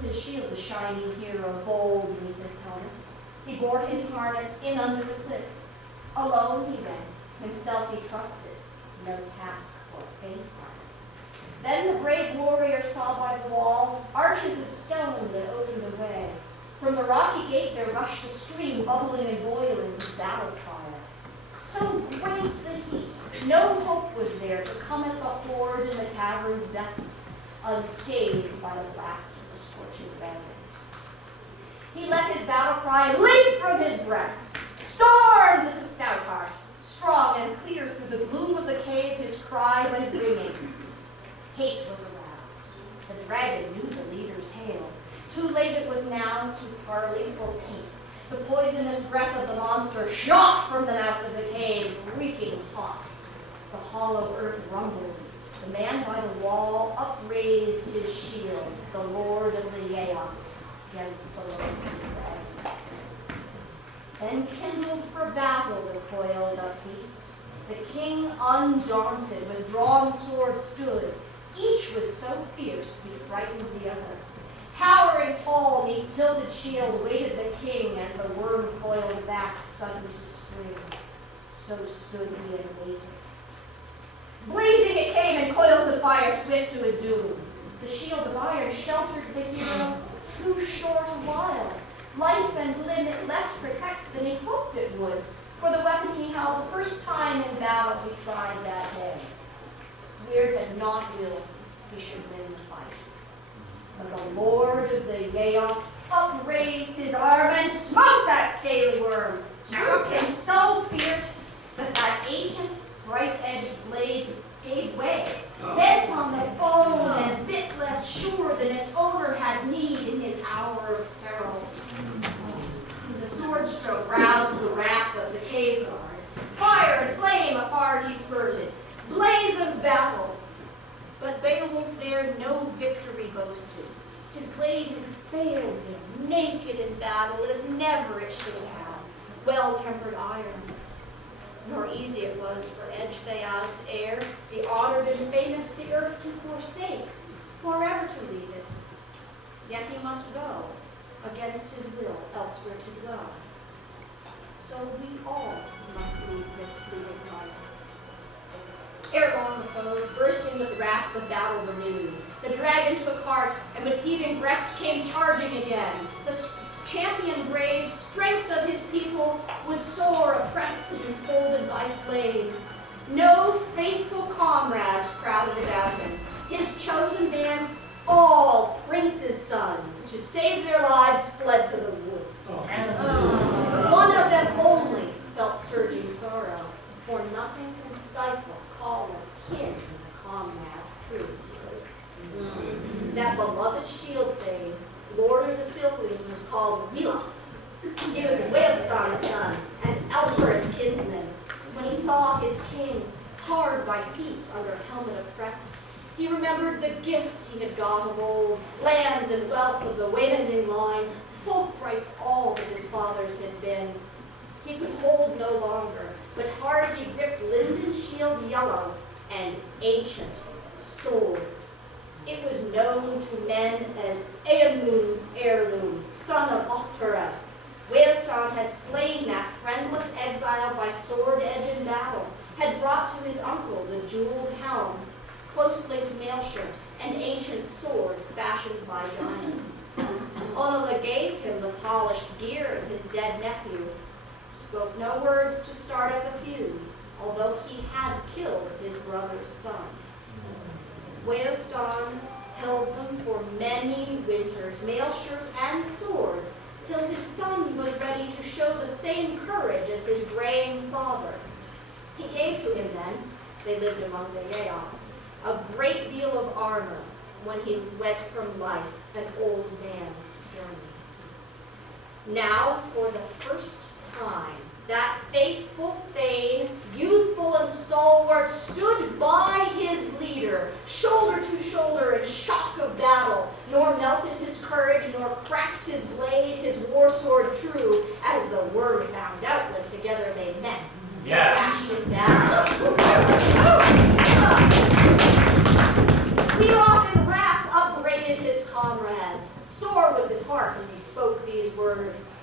with his shield, the shining hero, bold beneath his helmet. He bore his harness in under the cliff. Alone he went, himself he trusted, no task for faint-hearted. Then the brave warrior saw by the wall arches of stone that opened the way. From the rocky gate there rushed a stream, bubbling and boiling with battle fire. So great the heat, no hope was there to come at the horde in the cavern's depths, unscathed by the blast of the scorching dragon. He let his battle cry leap from his breast. Stormed the stout heart, strong and clear through the gloom of the cave, his cry went ringing. Hate was aroused. The dragon knew the leader's hail. Too late it was now to parley for peace. The poisonous breath of the monster shot from the mouth of the cave, reeking hot. The hollow earth rumbled. The man by the wall upraised his shield, the lord of the Yeots, against the loathing dragon. Then kindled for battle the coiled up haste. The king undaunted, with drawn sword stood. Each was so fierce he frightened the other. Towering tall, neath tilted shield, waited the king as the worm coiled back, sudden to spring. So stood he and waited. Blazing it came in coils of fire, swift to his doom. The shield of iron sheltered the hero too short a while. Life and limb it less protect than he hoped it would, for the weapon he held the first time in battle he tried that day. Weird that not will he should win the fight. But the lord of the Yeots upraised his arm and smote that scaly worm, struck him so fierce that that ancient bright-edged blade gave way, bent on the bone and bit less sure than its owner had need in his hour of peril. The sword stroke roused the wrath of the cave guard. Fire and flame afar he spurted, blaze of battle. But Beowulf there no victory boasted. His blade had failed him, naked in battle as never it should have, well-tempered iron. Nor easy it was for Edge-Theas the heir, the honored and famous, the earth to forsake, forever to leave it. Yet he must go, against his will, elsewhere to dwell. So we all must leave this fleeting life. Ere long the foes, bursting with wrath, the battle renewed. The dragon took heart, and with heaving breast came charging again. The champion brave, strength of his people, was sore oppressed and folded by flame. No faithful comrades crowded about him. His chosen band, all princes' sons, to save their lives, fled to the wood. One of them only felt surging sorrow, for nothing can stifle call of kin the comrade true. That beloved shield thane, lord of the Silkweeds, was called Beowulf. He was Weohstan's son, and Alfred's kinsman. When he saw his king, hard by heat under helmet oppressed, he remembered the gifts he had got of old, lands and wealth of the Waymanding line, folk rights all that his fathers had been. He could hold no longer, but hard he gripped linden shield yellow and ancient sword. It was known to men as Eamund's heirloom, son of Ohtere. Weohstan had slain that friendless exile by sword edge in battle, had brought to his uncle the jeweled helm, close-linked mailshirt, and ancient sword fashioned by giants. Onela gave him the polished gear of his dead nephew, spoke no words to start up a feud, although he had killed his brother's son. Weohstan held them for many winters, mailshirt and sword, till his son was ready to show the same courage as his graying father. He gave to him then, they lived among the Yeots, a great deal of armor when he went from life, an old man's journey. Now, for the first time, that faithful thane, youthful and stalwart, stood by his leader, shoulder to shoulder in shock of battle, nor melted his courage, nor cracked his blade, his war sword true, as the worm found out when together they met. Yes. Dashed in battle. Beowulf in wrath upbraided his comrade. comrades. Sore was his heart as he spoke these words.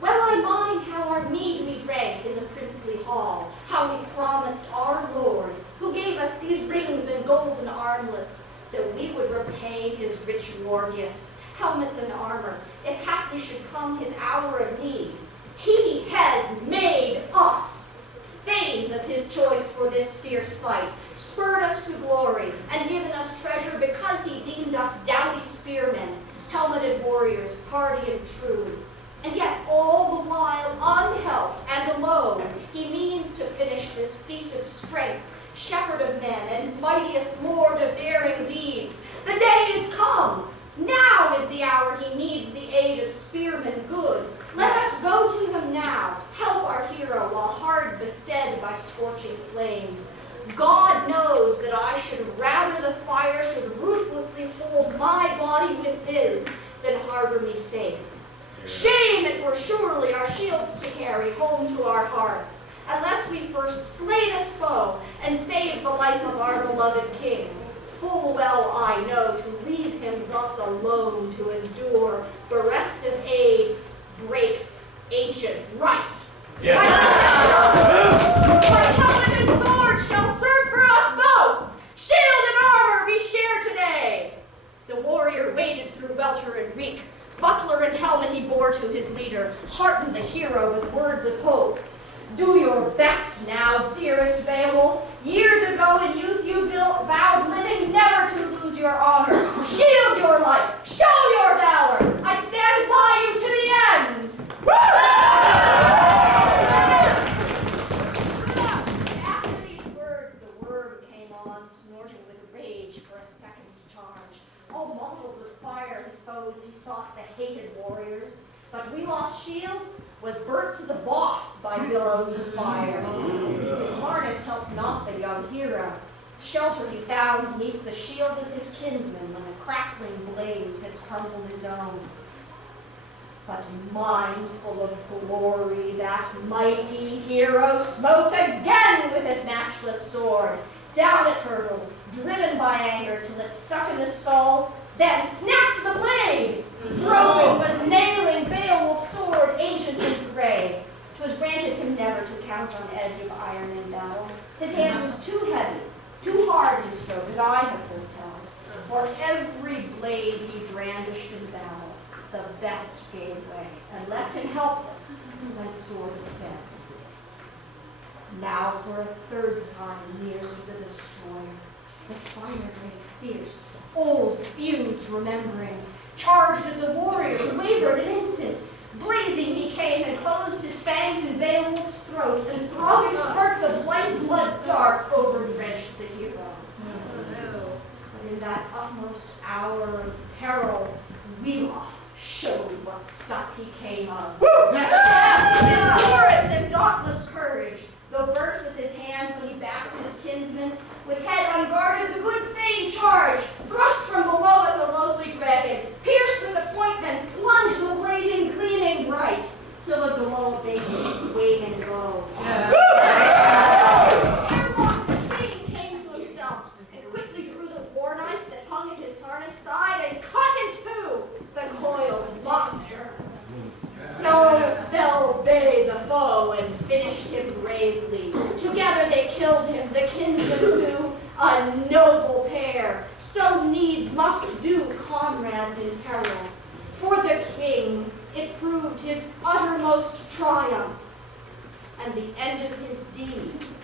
Well I mind how our mead we drank in the princely hall, how we promised our Lord, who gave us these rings and golden armlets, that we would repay his rich war gifts, helmets and armor, if haply should come his hour of need. He has made us thanes of his choice for this fierce fight, spurred us to glory, and given us treasure because he deemed us doughty spearmen, helmeted warriors, hardy and true. And yet all the while unhelped and alone, he means to finish this feat of strength, shepherd of men and mightiest lord of daring deeds. The day is come. Now is the hour he needs the aid of spearmen good. Let us go to him now, help our hero while hard bestead by scorching flames. God knows that I should rather the fire should ruthlessly hold my body with his than harbor me safe. Shame it were surely our shields to carry home to our hearts, unless we first slay this foe and save the life of our beloved king. Full well I know to leave him thus alone to endure, bereft of aid, breaks ancient right. Yeah. My helmet and sword shall serve for us both. Shield and armor we share today. The warrior waded through welter and reek. Buckler and helmet he bore to his leader, heartened the hero with words of hope. Do your best now, dearest Beowulf. Years ago in youth you vowed living never to lose your honor. Shield your life, show your valor. I stand by you to the end. After these words, the worm came on, snorting with rage for a second charge. All mottled with fire his foes he sought, the hated warriors. But Beowulf's shield was burnt to the boss by billows of fire. His harness helped not the young hero. Shelter he found beneath the shield of his kinsman when the crackling blaze had crumbled his own. But mindful of glory, that mighty hero smote again with his matchless sword. Down it hurtled, driven by anger till it stuck in the skull, then snapped the blade. Throwing was nailing Beowulf's sword, ancient and gray. 'Twas granted him never to count on edge of iron in battle. His hand was too heavy, too hard he strove, as I have foretold. For every blade he brandished in battle, the best gave way, and left him helpless when sore bestead. Now for a third time near to the destroyer, the fire drake fierce, old feuds remembering, charged at the warrior who wavered an instant. Blazing he came and closed his fangs in Beowulf's throat, and throbbing spurts of white blood dark overdrenched the hero. But in that utmost hour of peril, Beowulf showed what stuff he came of. Endurance and dauntless courage. Though burnt was his hand when he backed his kinsman, with head unguarded the good thane charged, thrust from below at the loathly dragon, pierced with the point, then plunged the blade in gleaming bright, till the glow bade him wave and go. Erelong the king came to himself, and quickly drew the war knife that hung at his harness side, and cut in two the coiled monster. So fell they the foe, and finished him bravely. Together they killed him, the kinsmen two, a noble pair. So needs must do comrades in peril. For the king it proved his uttermost triumph, and the end of his deeds